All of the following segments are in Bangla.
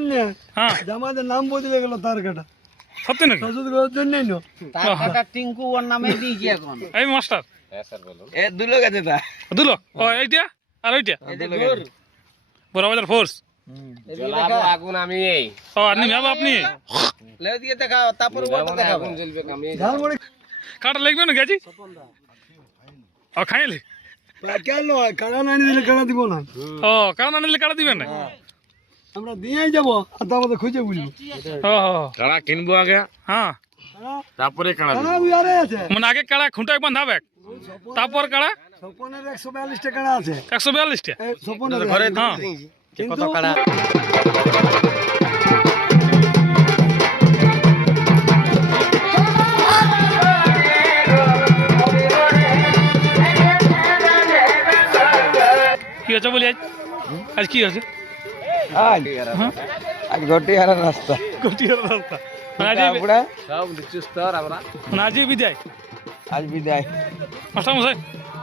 জন্য হ্যাঁ জামাইদের নাম বদলে গেল তার কাটা সত্যি নাকি ওষুধ করার জন্যই না তার কাটা টিঙ্কু ওর নামে দিয়েছি এখন। এই মাস্টার এ দুলো গেছে তা দুলো ও এইটা আর ওইটা বড়বাজার ফোর্স জ্বলাবো আগুন আমি এই ও আর নিবে আপনি লেও দিয়ে দেখাও তারপর ওটা দেখাবো আগুন জ্বলবে আমি ঝালমুড়ি কাটা লাগবে না গেছি ও খাইলে কেন নয় কাড়া না দিলে কাড়া দিব না ও কারণ আনলে কাটা দিবেন না আমরা দিয়েই যাবো আর তার মধ্যে খুঁজে বুঝবো ও কাড়া কিনবো আগে হ্যাঁ তারপরে কাড়া কাড়া বিহারে আছে মানে আগে কাড়া খুঁটায় বাঁধাবে তারপর কাড়া স্বপনের 142টা কাড়া আছে 142টা এই স্বপনের ঘরে হ্যাঁ কিন্তু কি হচ্ছে বলি আজ আজ কি হচ্ছে আজ ঘটি আর রাস্তা কটিয়ার রাস্তা মানে আজ পুরা সব দিচ্ছস্তর আমরা মানে আজই বিদায় আজ বিদায়। মাস্টার মশাই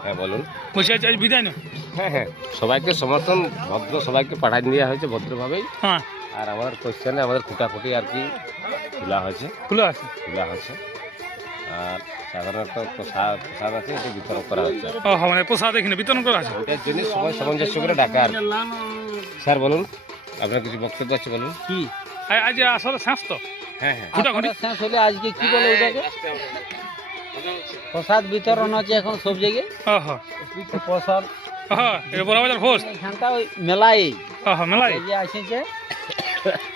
হ্যাঁ বলুন বলছি আজ বিদায় না হ্যাঁ হ্যাঁ সবাইকে সমর্থন ভদ্র সবাইকে পাঠাই দেওয়া হয়েছে ভদ্রভাবেই হ্যাঁ আর আমাদের কোশ্চেনে আমাদের খুঁটাখুটি আর কি খোলা হয়েছে খোলা আছে আর সাধারণত প্রসাদ আছে এটা বিতরণ করা হচ্ছে ও হ্যাঁ মানে প্রসাদ এখানে বিতরণ করা আছে ওটার জন্য সবাই সামঞ্জস্য করে ডাকা আর কি। স্যার বলুন আপনার কিছু বক্তব্য আছে বলুন কি আজ আসলে শেষ তো হ্যাঁ হ্যাঁ খুঁটাখুঁটি শেষ হলে আজকে কি বলে ওটাকে প্রসাদ বিতরণ হচ্ছে এখন সব জায়গায় ও হ্যাঁ প্রসাদ হ্যাঁ এটা বড়বাজার ফোর্স এখানটা ওই মেলাই হ্যাঁ হ্যাঁ মেলাই এই যে আসেছে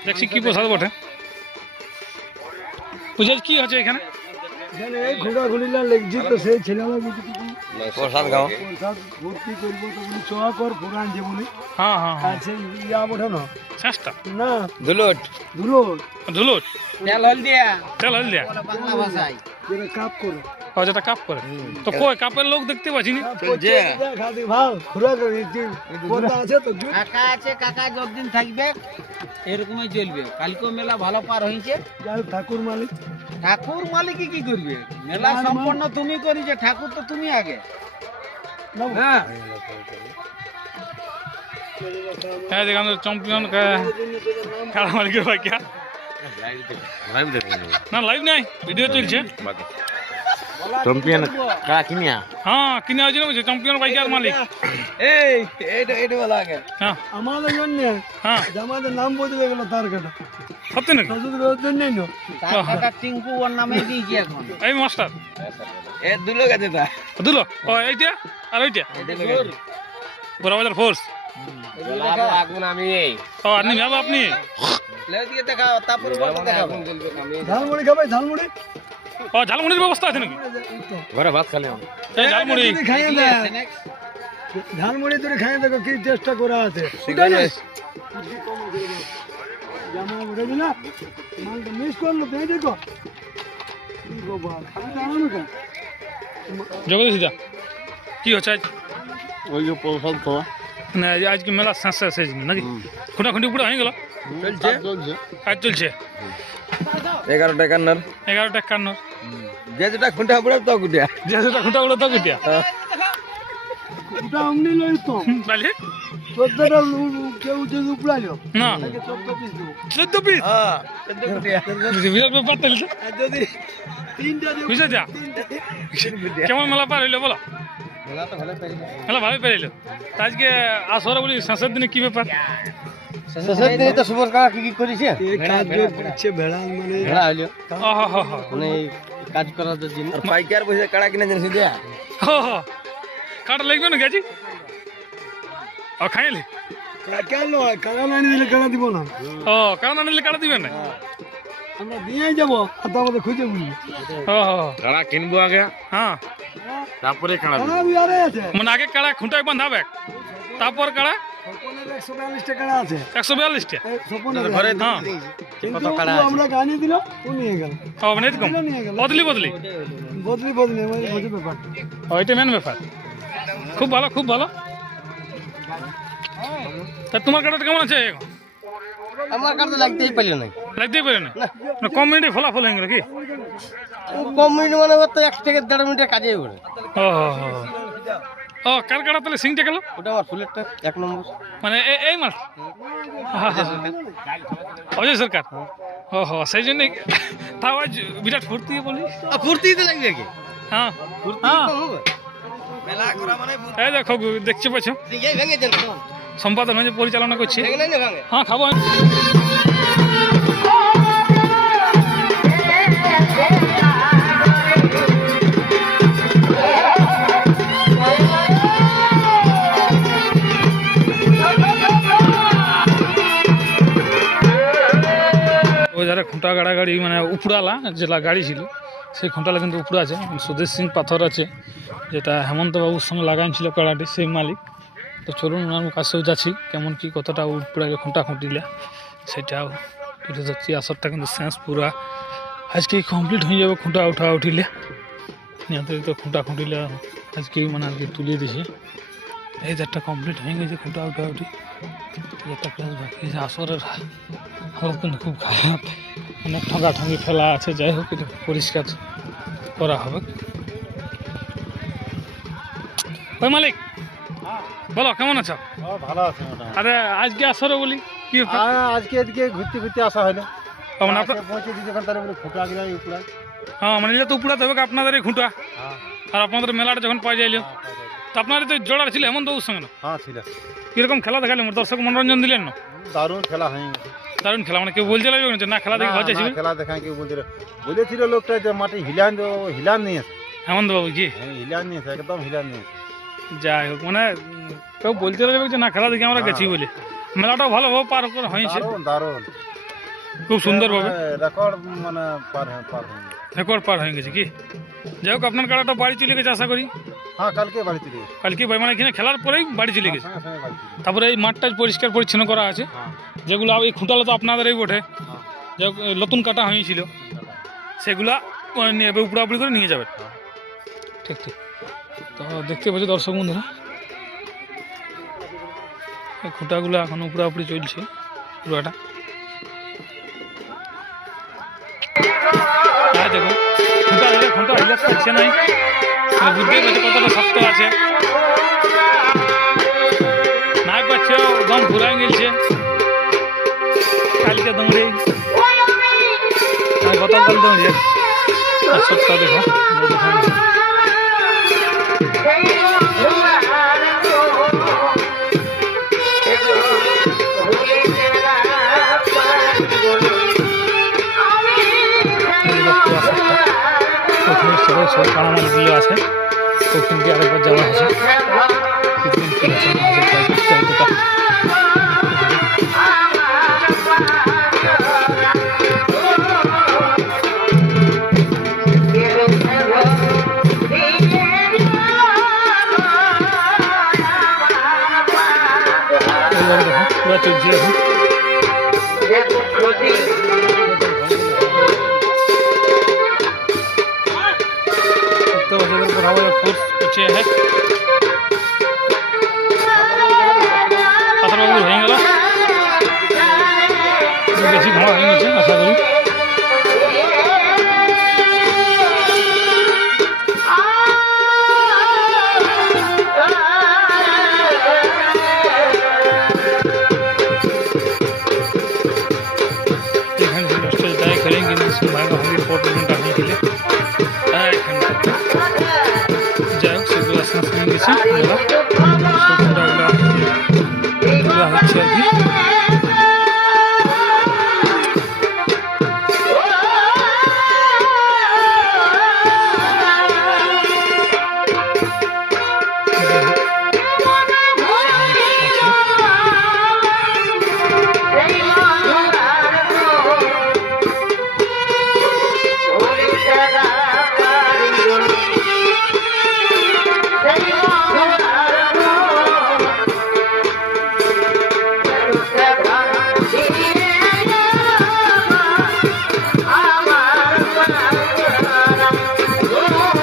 দেখছি কি প্রসাদ বটে বুঝাই কি হচ্ছে এখানে এখানে এই ঘোড়া ঘুরিলা লেগছি তো সেই ছেলেরা যদি প্রসাদ খাও প্রসাদ ভর্তি করবো তো বলি চোয়া কর পুরান যে বলি হ্যাঁ হ্যাঁ আর সেই ইয়া ওঠে না শেষটা না দুলট ধুলো ধুলোট তেল হল দিয়া তেল হল দিয়া বাংলা ভাষায় যেটা কাপ করো ও যেটা কাপ করে তো কই কাপের লোক দেখতে পাচ্ছি না খাদি ভাও ঘোরা করে কথা আছে তো কাকা আছে কাকা যতদিন থাকবে এরকমই চলবে কালকে মেলা ভালো পার হয়েছে যাই ঠাকুর মালিক ঠাকুর মালিকই কি করবে মেলা সম্পন্ন তুমি করিছে ঠাকুর তো তুমি আগে হ্যাঁ হ্যাঁ দেখুন চ্যাম্পিয়ন খেলা মালিকের ভাই क्या না লাইভ নাই ভিডিও চলছে চ্যাম্পিয়ন কাড়া কিনিয়া হ্যাঁ কিনে আছে না চ্যাম্পিয়ন বাইকার মালিক এই এটা বলা আগে হ্যাঁ আমাদের জন্য হ্যাঁ জামাইদের নাম বদলে গেল তার কাটা সত্যি নাকি ওষুধ করার জন্যই না তার কাকা টিঙ্কু ওর নামে দিয়েছি এখন। এই মাস্টার এ দুলো গেছে তা দুলো ও এইটা আর ওইটা বড়বাজার ফোর্স জ্বলাবো আগুন আমি এই ও আর নিবে আপনি লেও দিয়ে দেখাও তারপর ওটা দেখাবো আগুন জ্বলবে আমি ঝালমুড়ি খাবে ঝালমুড়ি ও ঝালমুড়ির ব্যবস্থা আছে নাকি ঘরে ভাত খালে এই ঝালমুড়ি যদি খাইয়ে দেয় ঝালমুড়ি তুমি খাইয়ে দেখো কি চেষ্টা করা আছে জামা উঠে দিলা মালটা মিস করলো তাই দেখো কি গো বাল খালি দাঁড়ানো কেন জগদীশ দা কি হচ্ছে আজ ওই যে প্রসাদ খাওয়া না আজকে মেলা শেষ শেষ নাকি খুঁটাখুঁটি পুরো হয়ে গেল চলছে কাজ চলছে 11:51 11:51 যে যেটা খুঁটা পড়ে তো গুটিয়া যে সেটা খুঁটা উড়ে তো কিটিয়া ওটা অমনি লই তো তাহলে 14টা কেউ যদি উপড়াইলো না 14 পিস দেবো 14 পিস হ্যাঁ 14 গুটিয়া বিরাট ব্যাপার তাহলে তো আর যদি তিনটা দেবো বুঝে যা কেমন মেলা পার হইলো বলো মেলা তো ভালো পাইলে মেলা ভালোই পারিল আজকে আসরে বলি শেষের দিনে কি ব্যাপার শেষের দিনে তো সুবর কাকা কি করেছে এই কাজ যে করছে ভেড়া মানে ভেড়া হইলো ওহ মানে কাজ করার জন্য আর পাইকার পয়সা কাড়া কিনে জানিস দিয়া কাটা লাগবে না গেছি ও খাইলি কেন নয় কাড়া না দিলে কাড়া দিব না ও কারণ আনলে কাটা দিবেন না আমরা দিয়েই যাবো আর তার মধ্যে খুঁজে বুঝবো ও কাড়া কিনবো আগে হ্যাঁ তারপরে কাড়া কাড়া বিহারে আছে মানে আগে কাড়া খুঁটায় বাঁধাবে তারপর কাড়া স্বপনের 142টা কাড়া আছে 142টা এই স্বপনের হ্যাঁ কিন্তু আমরা গানি দিল ও নিয়ে গেল ও মানে এরকম নিয়ে গেল বদলি বদলি বদলি বদলি মানে বুঝে ব্যাপার ও এটা মেন ব্যাপার খুব ভালো খুব ভালো তা তোমার কাটাটা কেমন আছে এখন আমার কাছে লাগতেই পারলো না লাগতেই পারে না কম মিনিটে ফলাফল হয়ে গেল কি কম মিনিট মানে তো 1 থেকে 1.5 মিনিটের কাজে করে ও ও কার কাটা তাহলে সিংটা গেল ওটা আবার ফুলেরটা 1 নম্বর মানে এই মাঠ অজয় সরকার ও হো সেই জন্যই তাও আজ বিরাট ফুর্তি বলি ফুর্তিতে লাগবে কি হ্যাঁ ফুর্তি হ্যাঁ তো হবে মেলা করা মানে এই দেখো দেখতে পাচ্ছ এই ভেঙে দেন সম্পাদন হয়েছে পরিচালনা করছি ভেঙে লাইলে ভাঙে হ্যাঁ খাবো আমি। ও যারা খুঁটা গাড়াগাড়ি মানে উপড়ালা যেটা গাড়ি ছিল সেই খুঁটালা কিন্তু উপড়ে আছে সুদেশ সিং পাথর আছে যেটা হেমন্তবাবুর সঙ্গে লাগাইছিল কাড়াটি সেই মালিক তো চলুন ওনার কাছেও যাচ্ছি কেমন কি কতটা উপড়ে খুঁটা খুঁটিলে সেটাও তুলে ধরছি আসরটা কিন্তু শেষ পুরা আজকেই কমপ্লিট হয়ে যাবে খুঁটা উঠা উঠিলে নিয়ন্ত্রিত খুঁটা খুঁটিলে আজকেই মানে আর কি তুলে দিছে এই যারটা কমপ্লিট হয়ে গেছে খুঁটা উঠা উঠি যেটা প্লাস বাকি আছে আসরের হালত কিন্তু খুব খারাপ অনেক ঠঙ্গাঠঙ্গি ফেলা আছে যাই হোক এটা পরিষ্কার করা হবে ওই মালিক বলো কেমন আছো ভালো আছে মোটামুটি আরে আজকে আসরে বলি কি ব্যাপার? আজকে এদিকে ঘুরতে ঘুরতে আসা হলো মানে আপনার পৌঁছে দিতে তাহলে বলে ফুটা গেলে উপরে হ্যাঁ মানে এটা তো উপড়াতে হবে আপনাদের এই খুঁটা হ্যাঁ আর আপনাদের মেলাটা যখন পাই যাইল তো আপনাদের তো জোড়ার ছিল হেমন্তবাবুর সঙ্গে না হ্যাঁ ছিল কিরকম খেলা দেখালেন দর্শক মনোরঞ্জন দিলেন না দারুণ খেলা হয়ে গেছে দারুণ খেলা মানে কেউ বলছে যে না খেলা দেখে ভালো চাইছিল খেলা দেখা কেউ বলেছিল লোকটা যে মাঠে হিলান নিয়েছে হেমন্তবাবু কি হিলান নিয়েছে একদম হিলান নিয়েছে যাই হোক মানে কেউ বলতে লাগবে যে না খেলা দেখে আমরা গেছি বলে মেলাটাও ভালোভাবে পার করা হয়েছে দারুণ দারুণ খুব সুন্দরভাবে রেকর্ড মানে পার হয়ে রেকর্ড পার হয়ে গেছে কি যাই হোক আপনার কাড়াটা বাড়ি চলে গেছে আশা করি হ্যাঁ কালকে বাড়ি চলে গেছে কালকে মানে এখানে খেলার পরেই বাড়ি চলে গেছে সঙ্গে সঙ্গে বাড়ি চলে গেছে। তারপরে এই মাঠটা পরিষ্কার পরিচ্ছন্ন করা আছে হ্যাঁ যেগুলো এই খুঁটালো তো আপনাদেরই বটে হ্যাঁ যাই হোক নতুন কাটা হয়েছিল সেগুলা নিয়ে উপড়াউপড়ি করে নিয়ে যাবেন ঠিক ঠিক তো দেখতে পাচ্ছি দর্শক বন্ধুরা এই খুঁটাগুলো এখন উপড়াউপড়ি চলছে পুরোটা আর দেখুন খুঁটা হিলাস করছে নাই বুদ্ধি পাচ্ছে কতটা শক্ত আছে নাই পাচ্ছে দম ঘুরাই গেছে কালকে দৌড়ে গতকাল দৌড়ে আর সবটা দেখো সবাই সব কানামালগুলো আছে ওখানকে আরেকবার যাওয়া আছে পুরো চলছে এখন तो इधर बढ़ावा फोर्स पीछे है पत्थर बाबू হয়ে গেল বেশি ঘোড়া হয়ে গেছে আশা করি এখানে স্টেজ দায় করেंगे इसमें भागा भागी फोटो घंटा नहीं के लिए যাই হোক সেগুলো আসনা শুনে গেছি